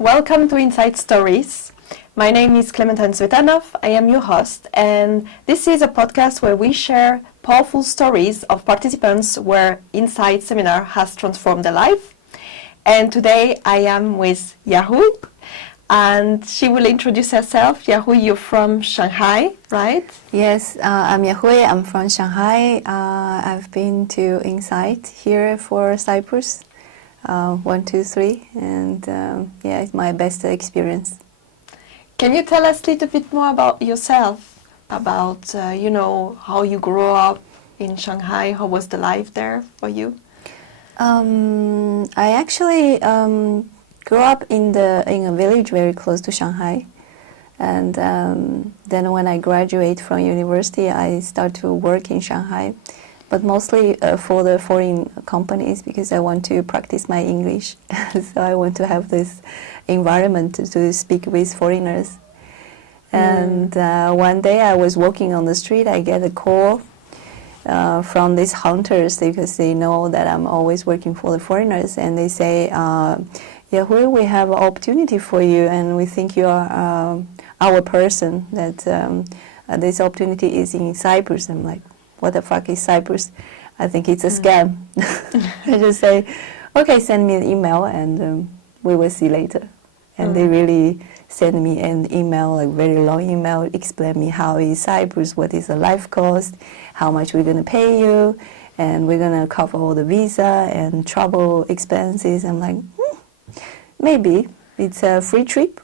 Welcome to Inside Stories. My name is Clementine Svetanov. I am your host, and this is a podcast where we share powerful stories of participants where Inside Seminar has transformed their life. And today I am with Ya Hui, and she will introduce herself. Ya Hui, you're from Shanghai, right? Yes, I'm Ya Hui. I'm from Shanghai. I've been to Inside here for Cyprus, 1, 2, 3, and it's my best experience. Can you tell us a little bit more about yourself, about how you grew up in Shanghai? How was the life there for you? I actually grew up in a village very close to Shanghai, and then when I graduate from university, I start to work in Shanghai, but mostly for the foreign companies because I want to practice my English. So I want to have this environment to speak with foreigners. And one day I was walking on the street, I get a call from these hunters because they know that I'm always working for the foreigners, and they say, Ya Hui, we have an opportunity for you and we think you are our person, that this opportunity is in Cyprus. I'm like, what the fuck is Cyprus? I think it's a scam. I just say, okay, send me an email and we will see later. And they really send me an email, like very long email, explain me how is Cyprus, what is the life cost, how much we're going to pay you, and we're going to cover all the visa and travel expenses. I'm like, maybe it's a free trip.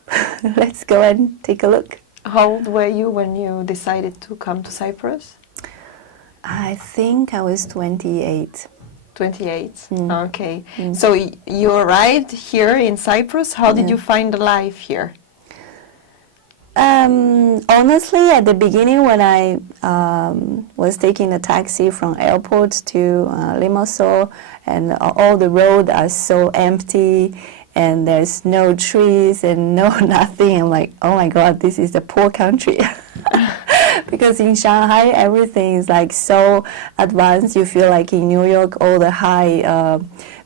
Let's go and take a look. How old were you when you decided to come to Cyprus? I think I was 28. 28. Okay. So you arrived here in Cyprus. How did you find the life here? Honestly, at the beginning when I was taking a taxi from airport to Limassol, and all the roads are so empty and there's no trees and no nothing, I'm like, oh my God, this is a poor country. Because in Shanghai, everything is like so advanced. You feel like in New York, all the high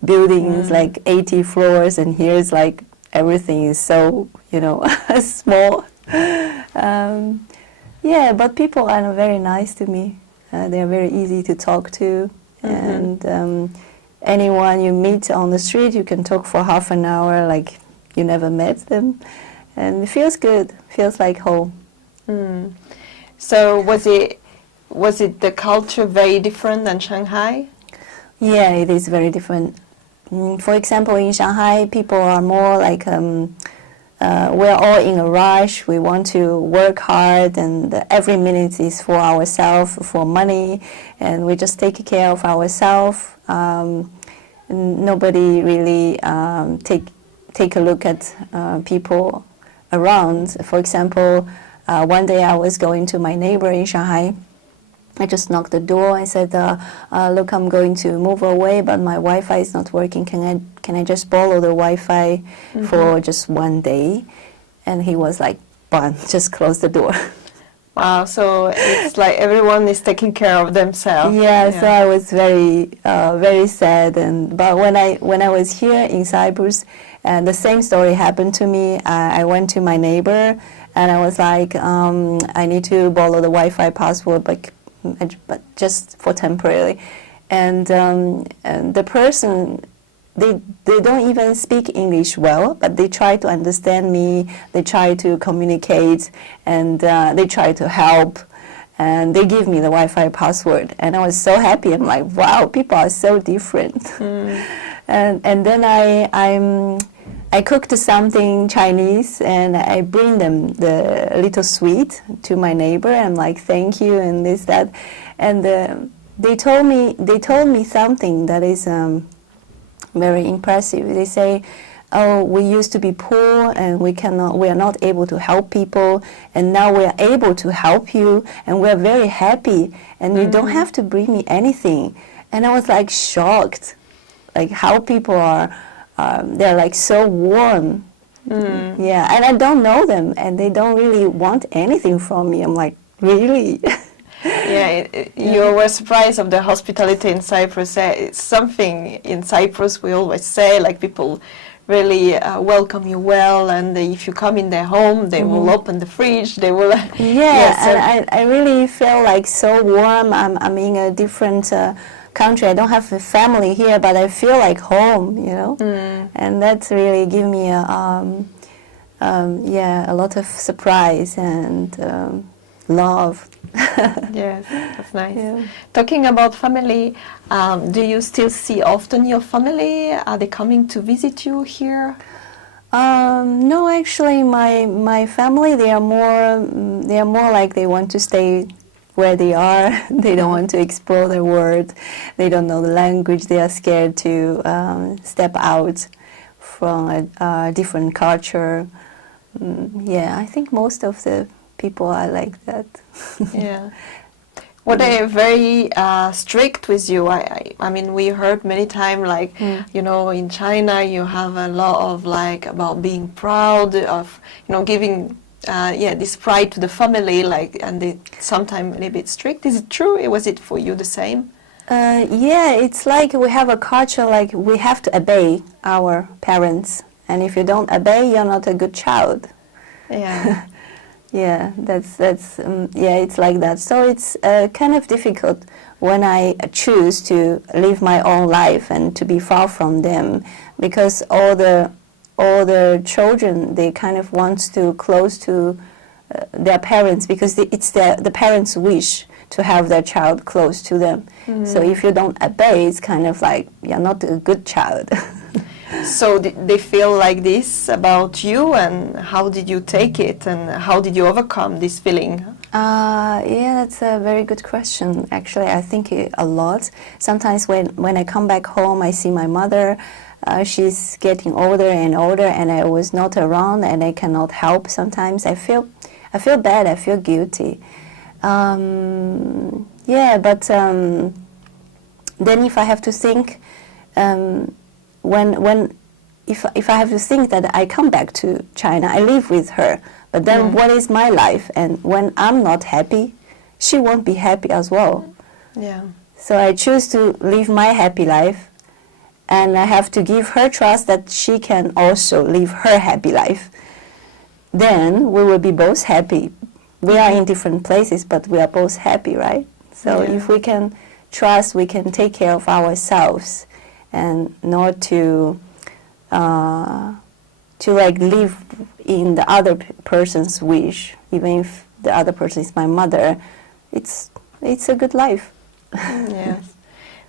buildings, like 80 floors, and here it's like everything is so, small. But people are very nice to me. They're very easy to talk to, and anyone you meet on the street, you can talk for half an hour like you never met them, and it feels good. Feels like home. So was it the culture very different than Shanghai? Yeah, it is very different. For example, in Shanghai, people are more like we're all in a rush. We want to work hard, and every minute is for ourselves, for money, and we just take care of ourselves. Nobody really take a look at people around. For example, one day I was going to my neighbor in Shanghai. I just knocked the door. I said, look, I'm going to move away, but my Wi-Fi is not working. Can I just borrow the Wi-Fi for just one day? And he was like, "Bon, just close the door." Wow, so it's like everyone is taking care of themselves. Yeah, so I was very, very sad. But when I was here in Cyprus, the same story happened to me. I went to my neighbor, and I was like, I need to borrow the Wi-Fi password, but just for temporarily. And the person, they don't even speak English well, but they try to understand me, they try to communicate, and they try to help, and they give me the Wi-Fi password, and I was so happy. I'm like, wow, people are so different. And then I cooked something Chinese, and I bring them the little sweet to my neighbor. I'm like, thank you, and this, that. And they told me something that is very impressive. They say, oh, we used to be poor and we are not able to help people, and now we are able to help you, and we are very happy, and you don't have to bring me anything. And I was like shocked, like how people are, they're like so warm. Yeah, and I don't know them, and they don't really want anything from me. I'm like, really? Yeah, you were surprised of the hospitality in Cyprus. It's something in Cyprus we always say, like people really welcome you well, and if you come in their home, they will open the fridge, they will... Yeah, and I really feel like so warm. I'm in a different country. I don't have a family here, but I feel like home, you know? And that's really give me a lot of surprise and love. Yes, that's nice. Yeah. Talking about family, do you still see often your family? Are they coming to visit you here? No, actually, my family, they are more like they want to stay where they are. They don't want to explore the world. They don't know the language. They are scared to step out from a different culture. Yeah, I think most of the people are like that. Yeah. Were they very strict with you? I mean, we heard many times, like, you know, in China you have a lot of, like, about being proud of, you know, giving, this pride to the family, like, and they sometimes a little bit strict. Is it true? Was it for you the same? Yeah, it's like we have a culture, like we have to obey our parents. And if you don't obey, you're not a good child. Yeah. Yeah, that's it's like that. So it's kind of difficult when I choose to live my own life and to be far from them, because all the children, they kind of want to close to their parents, because it's the parents' wish to have their child close to them. So if you don't obey, it's kind of like you're not a good child. So they feel like this about you, and how did you take it, and how did you overcome this feeling? Yeah, that's a very good question. Actually, I think a lot. Sometimes when I come back home, I see my mother. She's getting older and older, and I was not around, and I cannot help. Sometimes I feel bad. I feel guilty. Yeah, but then if I have to think. If I have to think that I come back to China, I live with her, but then what is my life? And when I'm not happy, she won't be happy as well. Yeah. So I choose to live my happy life, and I have to give her trust that she can also live her happy life. Then we will be both happy. We are in different places, but we are both happy, right? So if we can trust, we can take care of ourselves, and not to like live in the other person's wish, even if the other person is my mother. It's a good life. Yes.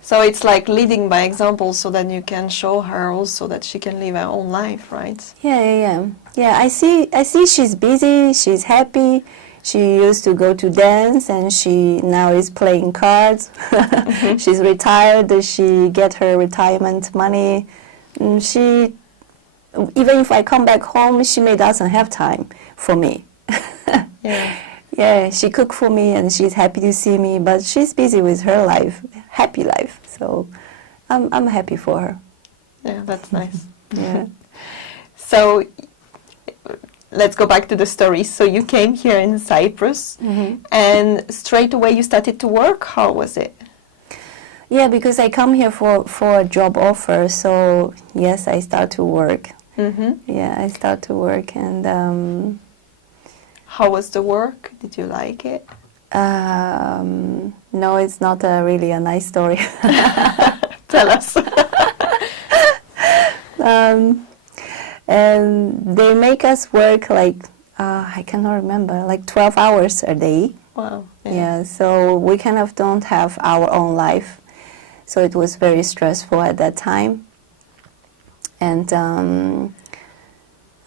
So it's like leading by example, so that you can show her also that she can live her own life, right? Yeah. I see she's busy, she's happy. She used to go to dance, and she now is playing cards. She's retired. She get her retirement money. And she, even if I come back home, she doesn't have time for me. Yeah. Yeah, she cook for me, and she's happy to see me, but she's busy with her life, happy life. So I'm happy for her. Yeah, that's nice. Yeah. So let's go back to the story. So you came here in Cyprus, and straight away you started to work. How was it? Yeah, because I come here for a job offer. So yes, I start to work. Yeah, I start to work, and how was the work? Did you like it? No, it's not really a nice story. Tell us. And they make us work like, I cannot remember, like 12 hours a day. Wow. Yeah, so we kind of don't have our own life. So it was very stressful at that time. And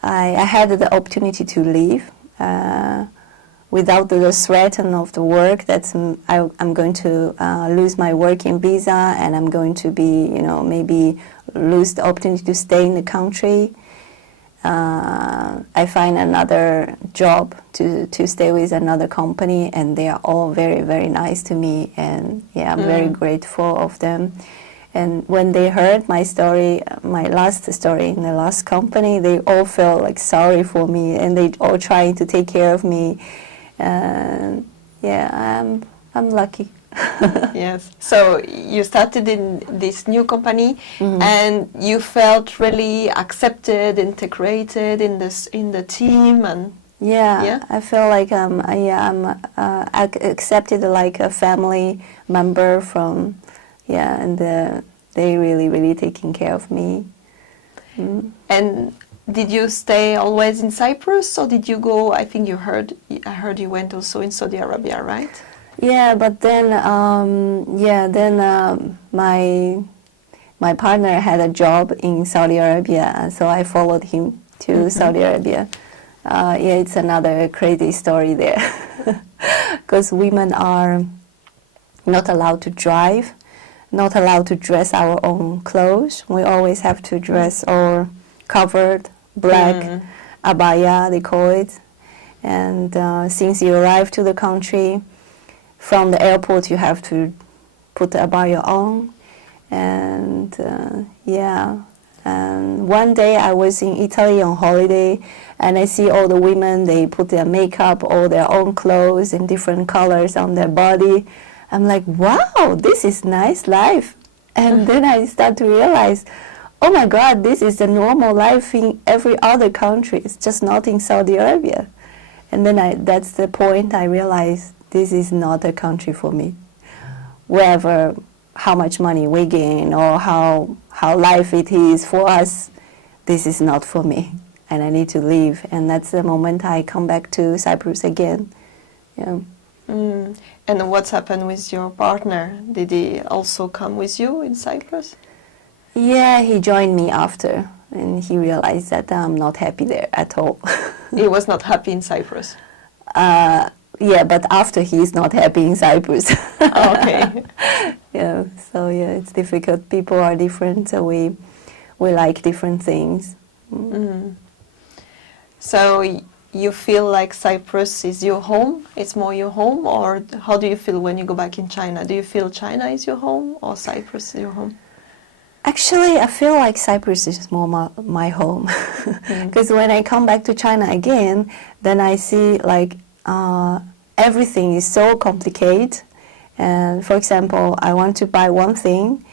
I had the opportunity to leave without the threat of the work. That's I'm going to lose my working visa, and I'm going to be, maybe lose the opportunity to stay in the country. I find another job to stay with another company, and they are all very, very nice to me, and I'm very grateful of them. And when they heard my story, my last story in the last company, they all felt like sorry for me, and they all trying to take care of me. And I'm lucky. Yes. So you started in this new company, and you felt really accepted, integrated in the team, and Yeah, I feel like I'm accepted like a family member from, and they really taking care of me. And did you stay always in Cyprus, or did you go? I think I heard you went also in Saudi Arabia, right? Yeah, but then my partner had a job in Saudi Arabia, and so I followed him to Saudi Arabia. It's another crazy story there, because women are not allowed to drive, not allowed to dress our own clothes. We always have to dress all covered, black, abaya, they call it. And since you arrive to the country, from the airport you have to put the abaya on. And and one day I was in Italy on holiday, and I see all the women, they put their makeup, all their own clothes in different colors on their body. I'm like, wow, this is nice life. And then I start to realize, oh my God, this is the normal life in every other country. It's just not in Saudi Arabia. And then that's the point I realized this is not a country for me. Wherever, how much money we gain or how life it is for us, this is not for me. And I need to leave. And that's the moment I come back to Cyprus again. Yeah. And what's happened with your partner? Did he also come with you in Cyprus? Yeah, he joined me after, and he realized that I'm not happy there at all. He was not happy in Cyprus? Yeah, but after he's not happy in Cyprus. Okay. So it's difficult. People are different, so we like different things. So you feel like Cyprus is your home? It's more your home? Or how do you feel when you go back in China? Do you feel China is your home or Cyprus is your home? Actually, I feel like Cyprus is more my home. Because when I come back to China again, then I see like everything is so complicated. And for example, I want to buy one thing,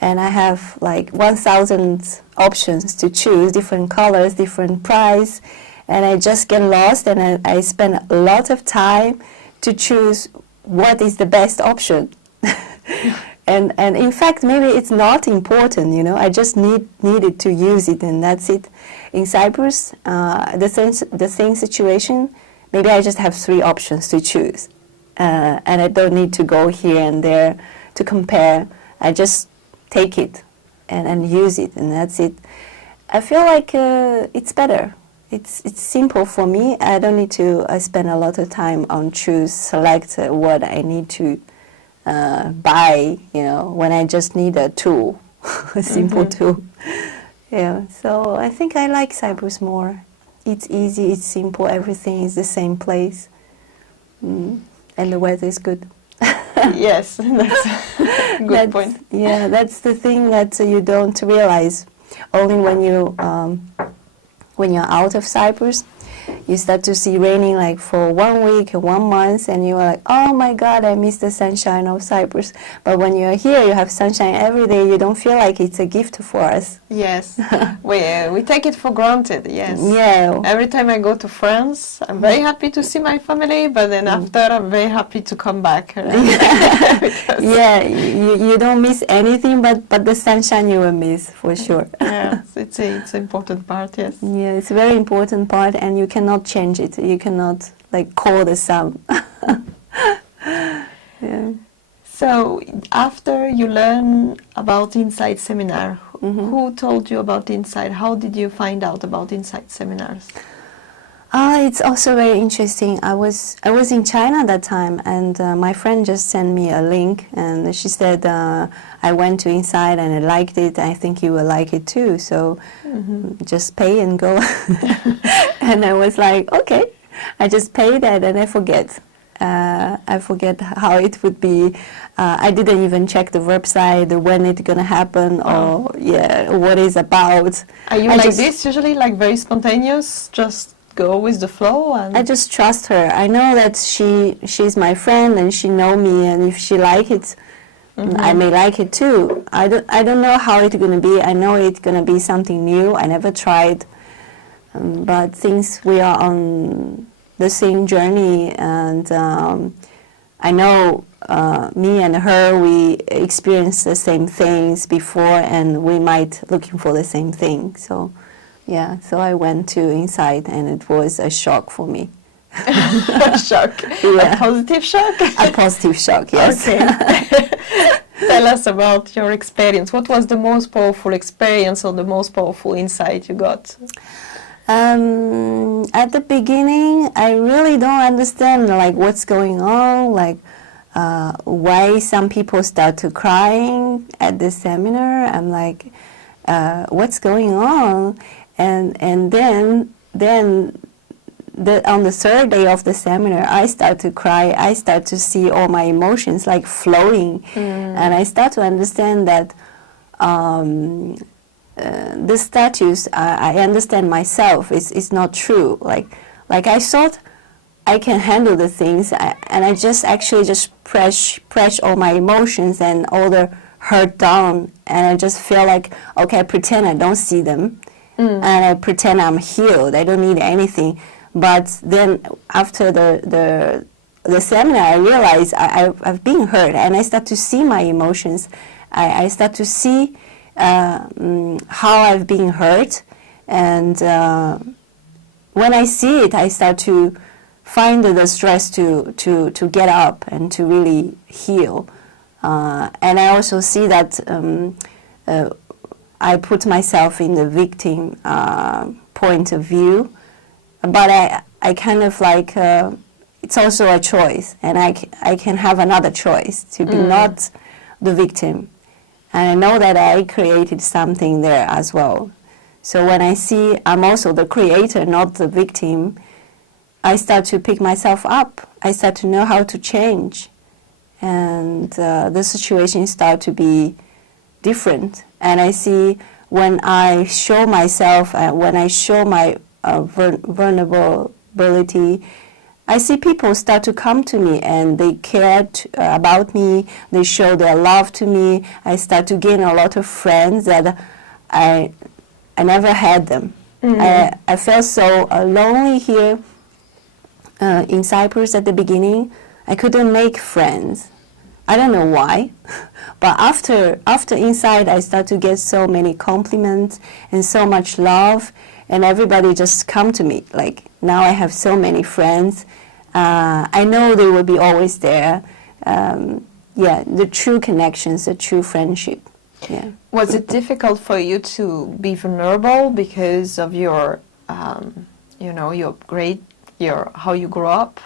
and I have like 1,000 options to choose, different colors, different price, and I just get lost, and I spend a lot of time to choose what is the best option. And in fact, maybe it's not important, I just needed to use it, and that's it. In Cyprus, the same situation, maybe I just have 3 options to choose, and I don't need to go here and there to compare. I just take it and use it, and that's it. I feel like it's better. It's simple for me. I don't need to spend a lot of time on select what I need to buy, when I just need a tool, a simple tool. Yeah, so I think I like Cyprus more. It's easy, it's simple, everything is the same place. And the weather is good. Yes, that's a good point. Yeah, that's the thing that you don't realize. Only when you're out of Cyprus, you start to see raining like for 1 week, 1 month, and you're like, oh my God, I miss the sunshine of Cyprus. But when you're here, you have sunshine every day. You don't feel like it's a gift for us. Yes, we take it for granted, yes. Yeah. Every time I go to France, I'm very happy to see my family, but then after I'm very happy to come back. Yeah, you don't miss anything, but the sunshine you will miss, for sure. Yeah, it's an important part, yes. Yeah, it's a very important part, and you cannot change it. You cannot call the sun. Yeah. So after you learn about Insight Seminar, who told you about Insight? How did you find out about Insight seminars? It's also very interesting. I was in China at that time, and my friend just sent me a link, and she said, I went to Insight and I liked it. I think you will like it too. So just pay and go. And I was like, okay. I just paid that, and I forget. I forget how it would be. I didn't even check the website, when it's gonna happen, or what it's about. Are you like this usually, like very spontaneous? Just go with the flow? And I just trust her. I know that she's my friend and she know me, and if she like it, I may like it too. I don't know how it's gonna be. I know it's gonna be something new. I never tried, but since we are on the same journey, and I know me and her, we experienced the same things before, and we might looking for the same thing. So, yeah. So I went to inside, and it was a shock for me. A shock, Yeah. a positive shock. A positive shock, yes. Okay. Tell us about your experience. What was the most powerful experience or the most powerful insight you got? At the beginning, I really don't understand like what's going on, like why some people start to crying at the seminar. I'm like, what's going on? And then on the third day of the seminar, I start to cry. I start to see all my emotions like flowing, and I start to understand that the status I understand myself is not true. Like I thought I can handle the things, and I just actually just press all my emotions and all the hurt down, and I just feel like, okay, I pretend I don't see them, and I pretend I'm healed. I don't need anything. But then after the seminar, I realized I've been hurt, and I start to see my emotions. I start to see how I've been hurt, and when I see it, I start to find the stress to get up and to really heal. And I also see that I put myself in the victim point of view, but I kind of like it's also a choice, and I can have another choice to be not the victim. And I know that I created something there as well. So when I see I'm also the creator, not the victim, I start to pick myself up. I start to know how to change. And the situation start to be different. And I see when I show myself, when I show my vulnerability, I see people start to come to me and they care about me. They show their love to me. I start to gain a lot of friends that I never had them. I felt so lonely here in Cyprus at the beginning. I couldn't make friends. I don't know why, but after inside, I start to get so many compliments and so much love, and everybody just come to me. Like now, I have so many friends. I know they will be always there. The true connections, the true friendship. Yeah. Was it difficult for you to be vulnerable because of your, how you grew up?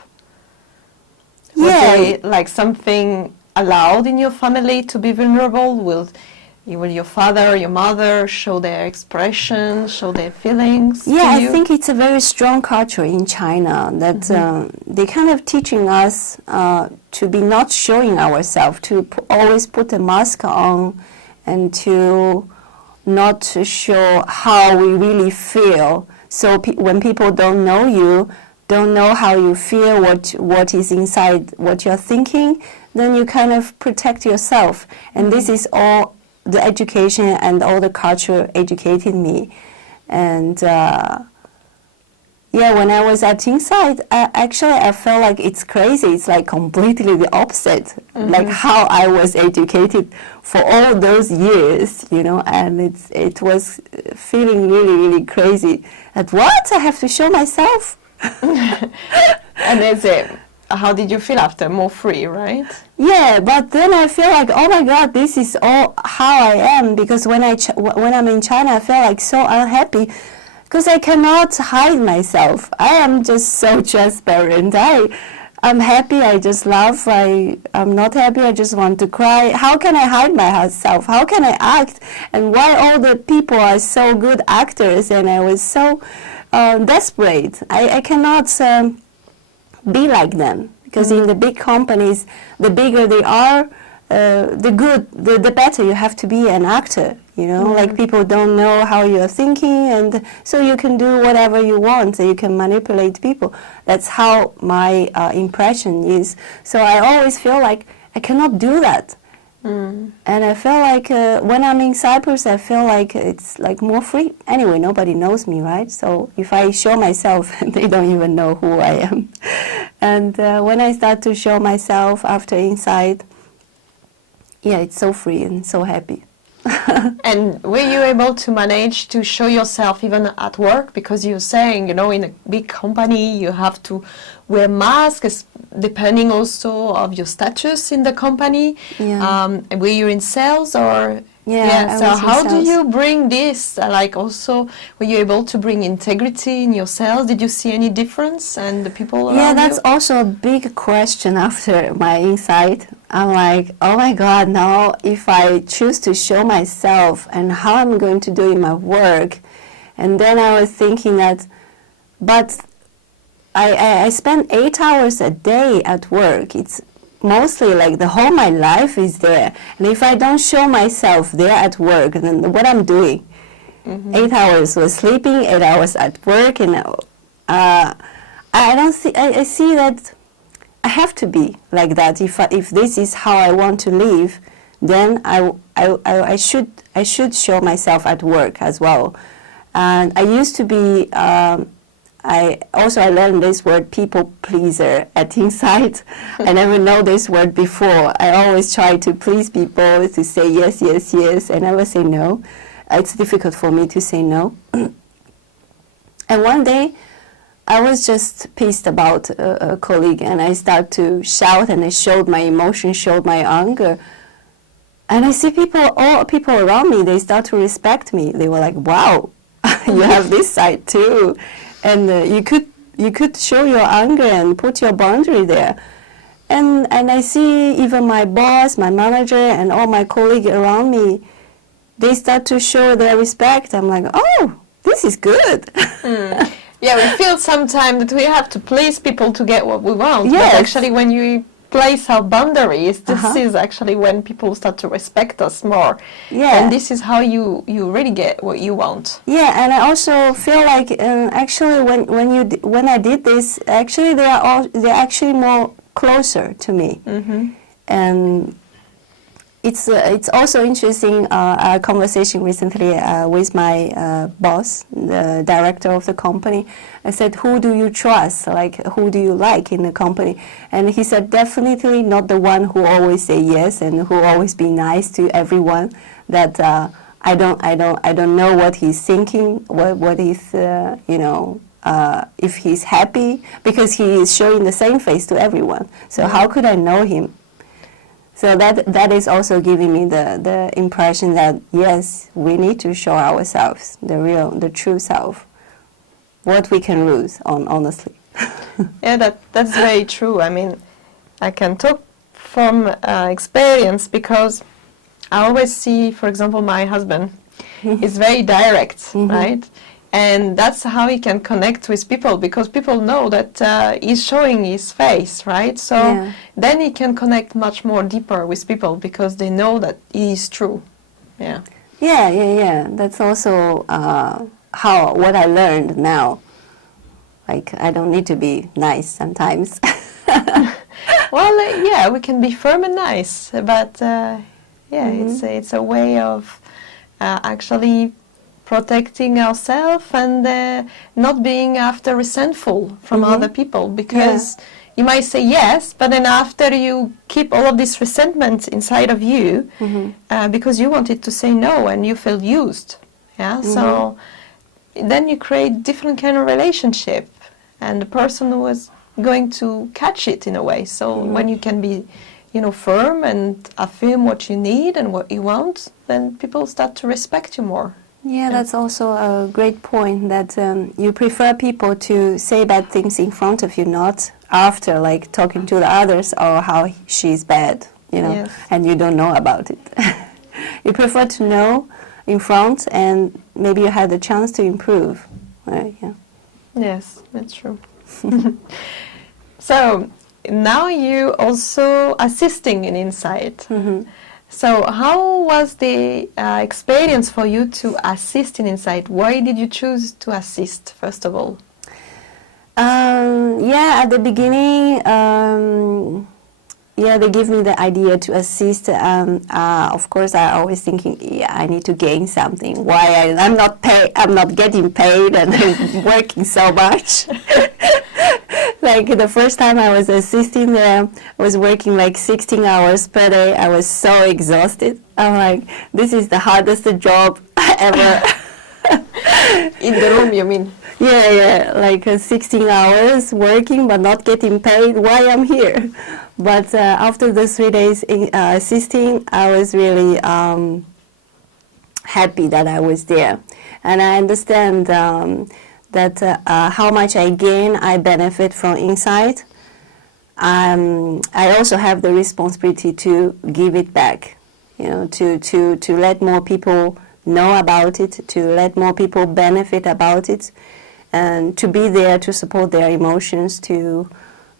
Was there like something allowed in your family to be vulnerable? Will your father or your mother show their expression, show their feelings? Yeah, to you? I think it's a very strong culture in China that they kind of teaching us to be not showing ourselves, to always put a mask on, and to not show how we really feel. So when people don't know you, don't know how you feel, what is inside, what you're thinking, then you kind of protect yourself. And this is all the education and all the culture educated me. And when I was at inside, I felt like it's crazy. It's like completely the opposite, like how I was educated for all those years, and it was feeling really, really crazy. At what? I have to show myself? And how did you feel after? More free, right? Yeah, but then I feel like, oh my God, this is all how I am. Because when I'm in China, I feel like so unhappy because I cannot hide myself. I am just so transparent. I'm happy, I just laugh. I'm not happy, I just want to cry. How can I hide myself? How can I act? And why all the people are so good actors? And I was so desperate. I cannot be like them, because in the big companies, the bigger they are, the better you have to be an actor. You know, like people don't know how you're thinking, and so you can do whatever you want. You can manipulate people. That's how my impression is. So I always feel like I cannot do that. And I feel like when I'm in Cyprus, I feel like it's like more free. Anyway, nobody knows me, right? So if I show myself, they don't even know who I am. And when I start to show myself after inside, yeah, it's so free and so happy. And were you able to manage to show yourself even at work? Because you're saying, you know, in a big company, you have to wear masks, depending also of your status in the company. Yeah. Were you in sales or? Yeah, So I was in how do sales. you bring this? Like also, were you able to bring integrity in your sales? Did you see any difference and the people around Yeah, you? that's also a big question after my insight. I'm like, oh my God, now if I choose to show myself and how I'm going to do in my work. And then I was thinking that, but I spend 8 hours a day at work. It's mostly like the whole my life is there. And if I don't show myself there at work, then what I'm doing, 8 hours was sleeping, 8 hours at work, and I don't see. I see that I have to be like that. If this is how I want to live, then I should show myself at work as well. And I used to be. I learned this word people pleaser at Inside. I never know this word before. I always try to please people, to say yes, yes, yes. I never say no. It's difficult for me to say no. And one day, I was just pissed about a colleague, and I started to shout, and I showed my emotion, showed my anger. And I see all people around me, they start to respect me. They were like, wow, you have this side too. And you could show your anger and put your boundary there. And I see even my boss, my manager, and all my colleagues around me, they start to show their respect. I'm like, oh, this is good. Yeah, we feel sometimes that we have to please people to get what we want. Yes. But actually, when you place our boundaries, this is actually when people start to respect us more. Yeah. And this is how you really get what you want. Yeah, and I also feel like actually when I did this, actually they're actually more closer to me. And it's also interesting, a conversation recently with my boss, the director of the company. I said, who do you trust? Like, who do you like in the company? And he said, definitely not the one who always say yes and who always be nice to everyone. That I don't know what he's thinking, what he's, if he's happy, because he is showing the same face to everyone. So how could I know him? So that is also giving me the impression that, yes, we need to show ourselves, the true self, what we can lose, honestly. Yeah, that's very true. I mean, I can talk from experience because I always see, for example, my husband is very direct, right? And that's how he can connect with people, because people know that he's showing his face, right? So then he can connect much more deeper with people because they know that he is true. Yeah. Yeah. That's also what I learned now. Like, I don't need to be nice sometimes. Well, yeah, we can be firm and nice, but it's a way of actually protecting ourselves and not being after resentful from other people, because you might say yes, but then after you keep all of this resentment inside of you because you wanted to say no and you feel used. So then you create different kind of relationship, and the person was going to catch it in a way. So when you can be firm and affirm what you need and what you want, then people start to respect you more. Yeah, that's also a great point, that you prefer people to say bad things in front of you, not after, like talking to the others or how she's bad, and you don't know about it. You prefer to know in front, and maybe you had the chance to improve. Right? Yeah. Yes, that's true. So, now you also assisting in Insight. So how was the experience for you to assist in Insight? Why did you choose to assist, first of all? Yeah, at the beginning, yeah, they give me the idea to assist. Of course, I always thinking, yeah, I need to gain something. Why I'm not I'm not getting paid, and I'm working so much. Like the first time I was assisting there, I was working like 16 hours per day. I was so exhausted. I'm like, this is the hardest job ever. In the room, you mean? Yeah, like 16 hours working but not getting paid. Why I'm here? But after the 3 days assisting, I was really happy that I was there, and I understand that how much I gain, I benefit from Insight. I also have the responsibility to give it back, you know, to let more people know about it, to let more people benefit about it, and to be there to support their emotions, to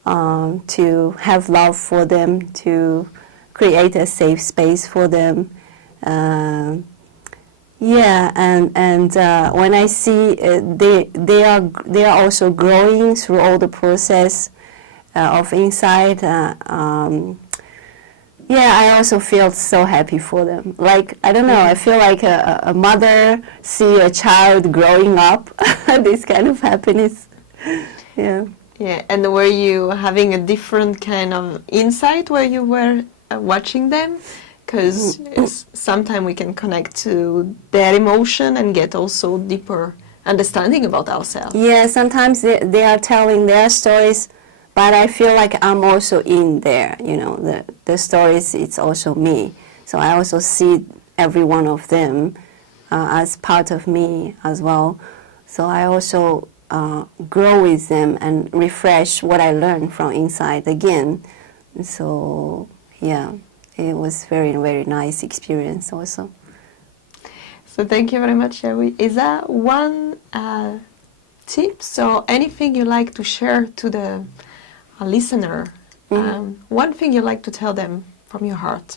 have love for them, to create a safe space for them. Yeah, and when I see they are also growing through all the process of Insight. Yeah, I also feel so happy for them. Like, I don't know, I feel like a mother see a child growing up, this kind of happiness. Yeah. Yeah, and were you having a different kind of insight where you were watching them? Because sometimes we can connect to their emotion and get also deeper understanding about ourselves. Yeah, sometimes they are telling their stories, but I feel like I'm also in there, you know, the stories, it's also me. So I also see every one of them as part of me as well. So I also grow with them and refresh what I learned from Insight again. So, yeah, it was very, very nice experience also. So thank you very much, Ya Hui. Is there one tips or anything you like to share to the listener? One thing you like to tell them from your heart?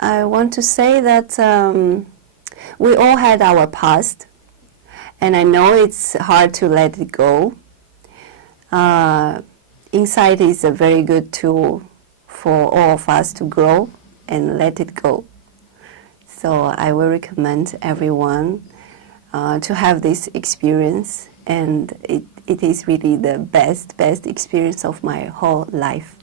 I want to say that we all had our past, and I know it's hard to let it go. Insight is a very good tool for all of us to grow and let it go. So I will recommend everyone to have this experience, and it is really the best experience of my whole life.